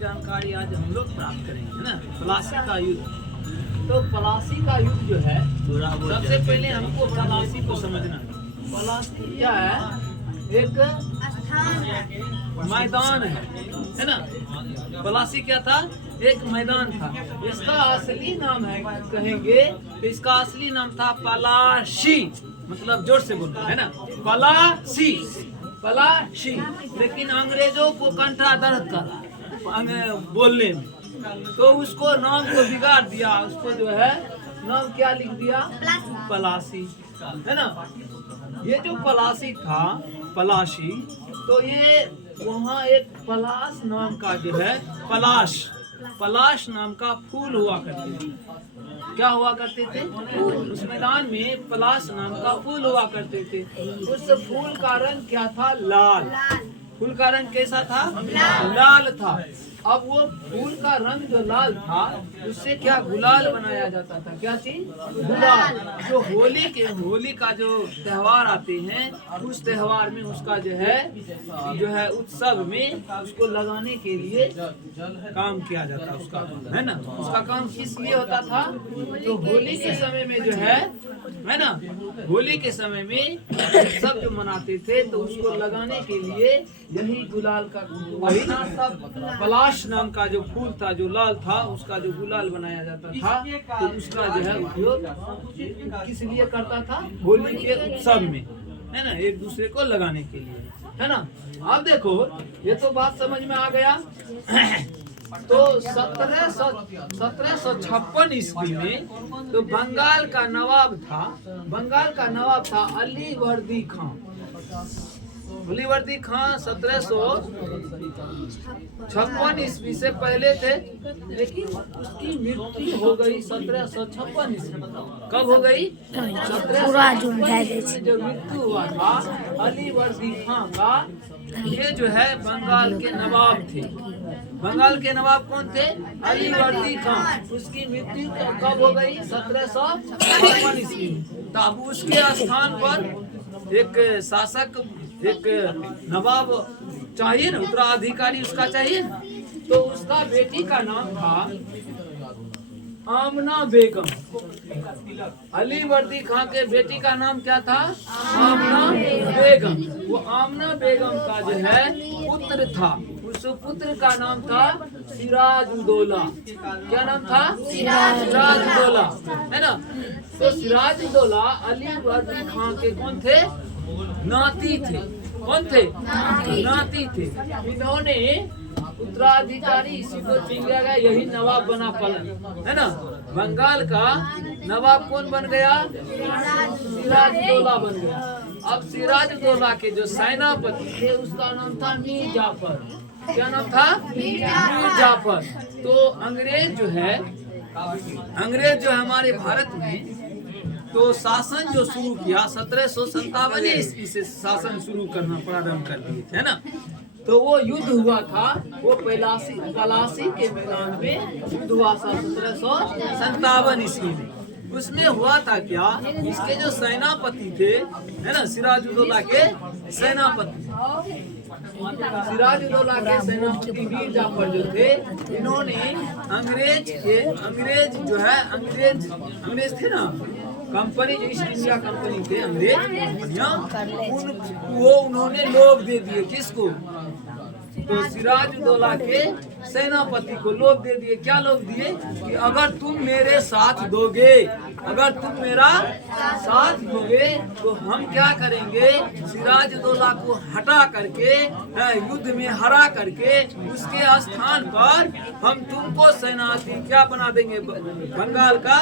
जानकारी आज हम लोग प्राप्त करेंगे, है ना। पलासी का युद्ध। तो पलासी का युद्ध जो है, सबसे पहले हमको पलासी को समझना है। पलासी क्या है? एक मैदान है ना। पलासी क्या था? एक मैदान था। इसका असली नाम है, कहेंगे तो इसका असली नाम था पलाशी। मतलब जोर से बोलना है ना, पलासी, पलाशी। लेकिन अंग्रेजों को कंठा दर्द करा बोलने में, तो उसको नाम को बिगाड़ दिया। उसको जो है नाम क्या लिख दिया? पलासी, है ना। ये जो पलासी था, पलाशी, तो ये वहाँ एक पलाश नाम का जो है, पलाश नाम का फूल हुआ करते थे। क्या हुआ करते थे? उस मैदान में पलाश नाम का फूल हुआ करते थे। उस फूल का रंग क्या था? लाल। फूल का रंग कैसा था? लाल था। अब वो फूल का रंग जो लाल था, उससे क्या गुलाल बनाया जाता था? क्या चीज? गुलाल। जो होली का जो त्योहार आते हैं, उस त्योहार में उसका जो है उत्सव में उसको लगाने के लिए काम किया जाता उसका, है ना। उसका काम किस लिए होता था? तो होली के समय में जो है ना, होली के समय में सब जो मनाते थे, तो उसको लगाने के लिए यही गुलाल का, वही पलाश नाम का जो फूल था, जो लाल था, उसका जो गुलाल बनाया जाता था, तो उसका जो है उपयोग किस लिए करता था? होली के उत्सव में, है ना, एक दूसरे को लगाने के लिए, है ना। अब देखो, ये तो बात समझ में आ गया। तो 1756 ईस्वी में तो बंगाल का नवाब था अलीवर्दी खां। अलीवर्दी खां 1756 ईस्वी से पहले थे, लेकिन उसकी मृत्यु हो गई 1756 ईस्वी। कब हो गई? 1756 जो मृत्यु हुआ था अलीवर्दी खां का। ये जो है बंगाल के नवाब थे। बंगाल के नवाब कौन थे? अलीवर्दी खां। उसकी मृत्यु कब हो गई? 1756 ईस्वी। तो अब उसके स्थान पर एक शासक, एक नवाब चाहिए ना, उत्तराधिकारी उसका चाहिए ना। तो उसका बेटी का नाम था आमना बेगम। अलीवर्दी खां के बेटी का नाम क्या था? आमना बेगम। वो आमना बेगम का जो है पुत्र था। उस पुत्र का नाम था सिराजुद्दौला। क्या नाम था? सिराजुद्दौला, है ना। तो सिराजुद्दौला अलीवर्दी खां के कौन थे? नाती थे। कौन थे? नाती थे। इन्होंने उत्तराधिकारी इसी को चुन लिया गया, यही नवाब बना पलन, है ना। बंगाल का नवाब कौन बन गया? सिराजुद्दौला बन गया। अब सिराजुद्दौला के जो सेनापति थे, उसका नाम था मीर जाफर। क्या नाम था? मीर जाफर। तो अंग्रेज जो है हमारे भारत में तो शासन जो शुरू किया 1757 ईस्वी से शासन शुरू करना प्रारंभ कर दिए थे, है ना। तो वो युद्ध हुआ था, वो पलासी के मैदान में युद्ध हुआ था 1757 ईस्वी में। उसमें हुआ था क्या? इसके जो सेनापति थे, है ना, सिराजुद्दौला के सेनापति मीर जाफर जो थे, इन्होंने अंग्रेज थे ना, कंपनी जो ईस्ट इंडिया कंपनी थे, अंग्रेज उन्होंने लोभ दे दिए। किसको? तो सिराजुद्दौला के सेनापति को लोभ दे दिए। क्या लोभ दिए? कि अगर तुम मेरे साथ दोगे, तो हम क्या करेंगे? सिराजुद्दौला को हटा करके, युद्ध में हरा करके, उसके स्थान पर हम तुमको सेनापति क्या बना देंगे? बंगाल का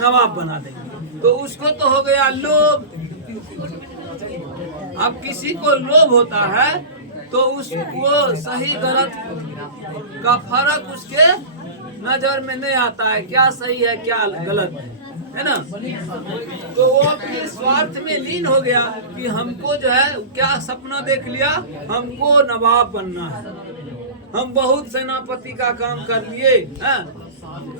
नवाब बना देंगे। तो उसको तो हो गया लोभ। अब किसी को लोभ होता है तो वो सही गलत का फर्क उसके नजर में नहीं आता है, क्या सही है क्या गलत है ना। तो वो अपने स्वार्थ में लीन हो गया कि हमको जो है क्या सपना देख लिया, हमको नवाब बनना है। हम बहुत सेनापति का काम कर लिए हैं,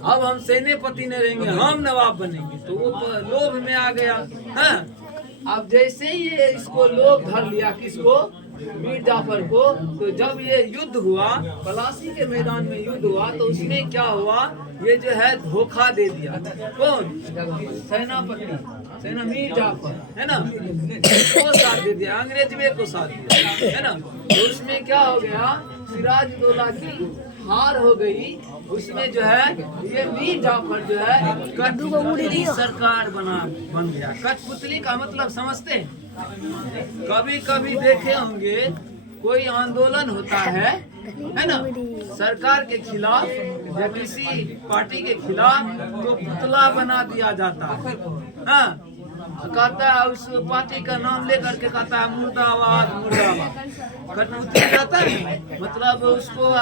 अब हम सेनापति नहीं रहेंगे, हम नवाब बनेंगे। तो वो लोभ में आ गया है। अब जैसे ये इसको लोभ धर लिया, किसको? मीर जाफर को। तो जब ये युद्ध हुआ, पलासी के मैदान में युद्ध हुआ, तो उसमें क्या हुआ, ये जो है धोखा दे दिया। कौन? सेनापति, सेना मीर जाफर है ना, वो साथ दे दिया, अंग्रेज में को साथ दिया है ना। तो उसमें क्या हो गया, सिराजुद्दौला की हार हो गई। उसमें जो है ये मीर जाफर जो है कठपुतली सरकार बन गया। कठपुतली का मतलब समझते हैं? कभी कभी देखे होंगे कोई आंदोलन होता है ना, सरकार के खिलाफ या किसी पार्टी के खिलाफ, तो पुतला बना दिया जाता है। हाँ, कहता है उस पार्टी का नाम लेकर के कहता है मुर्दाबाद मुर्दाबाद। कठपुतली कहता है मतलब उसको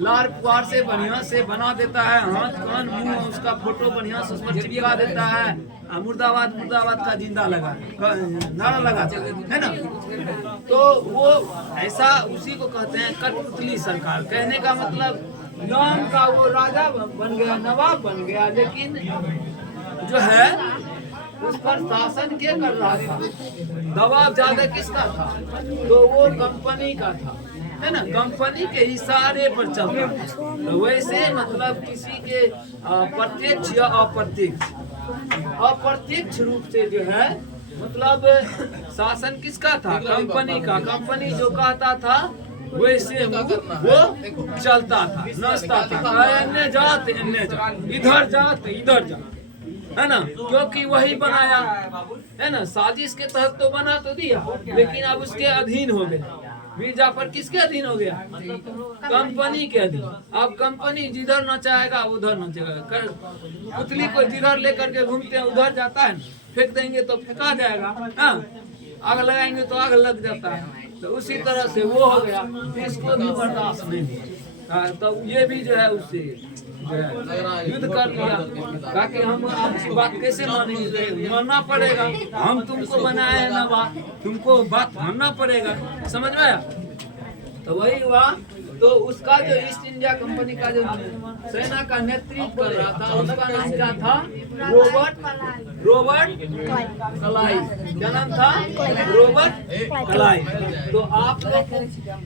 लार पुआर से बढ़िया से बना देता है, हाथ कान मुंह उसका फोटो बढ़िया से उस पर चिपका देता है, मुर्दाबाद मुर्दाबाद का जिंदा लगा नारा लगाते है ना। तो वो ऐसा उसी को कहते हैं कठपुतली सरकार। कहने का मतलब नाम का वो राजा बन गया, नवाब बन गया, लेकिन जो है उस पर शासन क्या कर रहा था, दबाव ज्यादा किसका था, तो वो कंपनी का था है ना, कंपनी के इशारे पर चलता है। तो वैसे मतलब किसी के प्रत्यक्ष या अप्रत्यक्ष रूप से जो है मतलब शासन किसका था, कंपनी का। कंपनी जो कहता था वैसे वो चलता था, नाचता था, इन्ने जाते इन्ने जा, इधर जाते इधर जा, है ना, क्योंकि वही बनाया है ना, साजिश के तहत तो बना तो दिया, लेकिन अब उसके अधीन हो गए। मीर जाफर किसके अधीन हो गया, कंपनी के अधीन। अब कंपनी जिधर नचाएगा उधर नचेगा। पुतली को जिधर लेकर के घूमते हैं उधर जाता है, फेंक देंगे तो फेंका जाएगा, हाँ, आग लगाएंगे तो आग लग जाता है। तो उसी तरह से वो हो गया, इसको भी बर्दाश्त नहीं हुआ। तो ये भी जो है उससे युद्ध कर लिया, ताकि हम आपकी बात कैसे मानेंगे, मानना पड़ेगा, हम तुमको बनाए हैं नवाब, तुमको बात मानना पड़ेगा, समझ में आया। तो वही हुआ। तो उसका जो ईस्ट इंडिया कंपनी का जो सेना का नेतृत्व कर रहा था, उसका नाम क्या था, रॉबर्ट क्लाइव। क्या नाम था, रॉबर्ट क्लाइव। तो आप लोग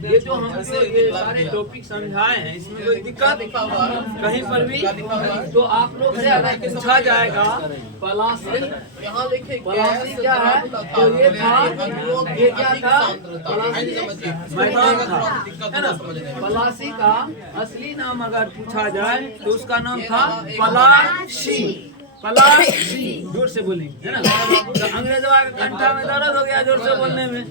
ये जो हमको ये सारे टॉपिक समझाए हैं, इसमें कोई दिक्कत कहीं पर भी, तो आप लोग से अगर पूछा जाएगा पलासी, पलासी क्या है, तो ये था, ये क्या था, पलासी मैदान था, है ना। पलासी का असली नाम अगर पूछा जाए तो उसका नाम था पलाशी। पलाशी, जोर से बोलेंगे है ना, तो अंग्रेजों के कंठा में दर्द हो गया जोर से बोलने में,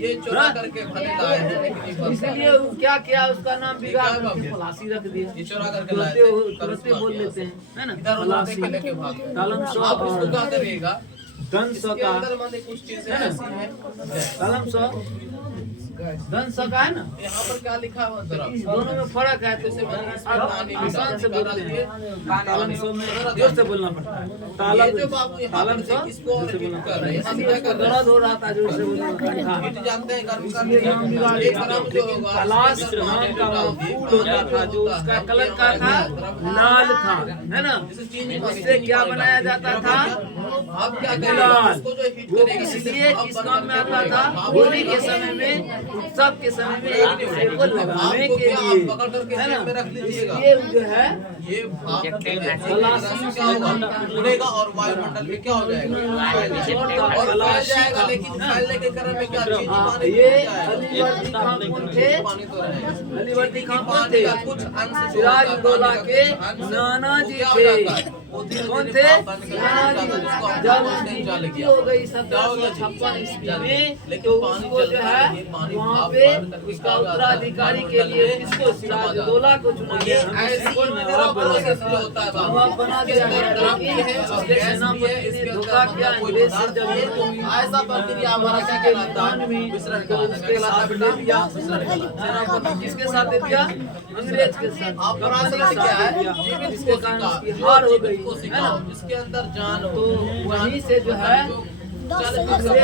ये चोरा करके लाए हैं, इसलिए क्या किया, उसका नाम बिगाड़ करके पलासी रख दिया। ये चोरा करके लाए, बोल लेते हैं है ना, पलासी। कलम 100 क्या करिएगा, धन 100 का कुछ चीजें ऐसी हैं, कलम 100 धन 100 का है ना, यहाँ पर क्या लिखा हुआ, इस दोनों में फर्क है, तो आसान से बोलते हैं। तालम 100 में जोर से बोलना पड़ता है, तालम 100 इसको दर्द हो रहा था, जोर से बोलना जानते हैं। तलाश नाम का फूल होता था, जो उसका कलर का था, लाल था, है ना, इससे क्या बनाया जाता था, गुलाल। वो इसलिए किस काम में आता था, होली के समय में, उत्सव के समय में एक दूसरे को लगाने के लिए, है ना। इसलिए जो है ये उड़ेगा और वायुमंडल में क्या हो जाएगा, और फैल जाएगा, लेकिन फैलने के क्रम में क्या चीज, ये अलीवर्दी खान कौन थे, अलीवर्दी खान कौन थे, सिराजुद्दौला के नाना जी थे। कौन थे, नाना जी। जब उसकी मृत्यु हो गई 1756 ईस्वी में, तो उसको जो है वहाँ पे उसका उत्तराधिकारी के लिए किसको, सिराजुद्दौला को चुना गया, नवाब बना दिया है। उसके सेनापति ने धोखा किया, अंग्रेज से जब ऐसा प्रक्रिया हमारा के मैदान में उसके साथ दे दिया, सेनापति किसके साथ दे दिया, अंग्रेज के साथ। क्या है, जिसके कारण उसकी हार हो गई है ना, जिसके अंदर जान, तो वहीं से जो है अंग्रेज जो है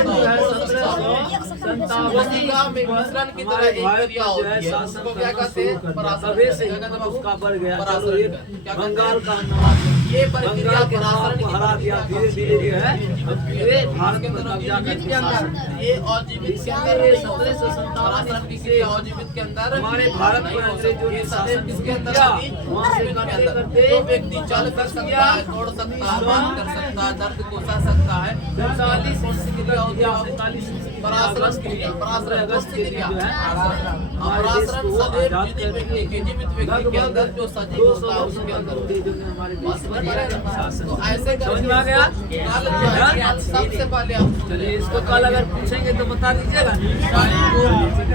1757 में मिश्रण की तरह हमारे एक भारत क्रिया पर जो है होती है, शासन उसको क्या करना कहते हैं? शुरू कर दिया। पराशरण। तभी से क्या कहते हैं बाबू? उसका बढ़ गया। चलो पराशरण। ये क्या कहते हैं? बंगाल का नाम, ये प्रक्रिया बंगाल के नाम पराशरण को की हरा दिया। धीरे धीरे जो है पूरे भारत पर कब्जा जीवित के करके अंदर, शासन ये अजीवित के अंदर ये नहीं होता। 1757 पराशरण की क्रिया अजीवित के अंदर हमारे भारत पर अंग्रेजों ने शासन किसके अंदर किया। होगी? वहाँ से जीवित के करते अंदर। करते जो व्यक्ति चल कर सकता है, दौड़ सकता है, बात कर सकता है, दर्द को सह सकता है, 45 कौन सी क्रिया होती है? 45 पराशरण क्रिया, पराशरण अगस्त के दिन क्रिया। जो है हमारे देश पराशरण को सदैव आजाद जीवित करके व्यक्ति के, जीवित व्यक्ति के अंदर जो सजीव होता है 200 उसके अंदर अंग्रेजों ने हमारे देश पर शासन तो किया। ऐसे समझ में आ गया? कल सबसे पहले आप चलिए इसको कल अगर पूछेंगे तो बता दीजिएगा।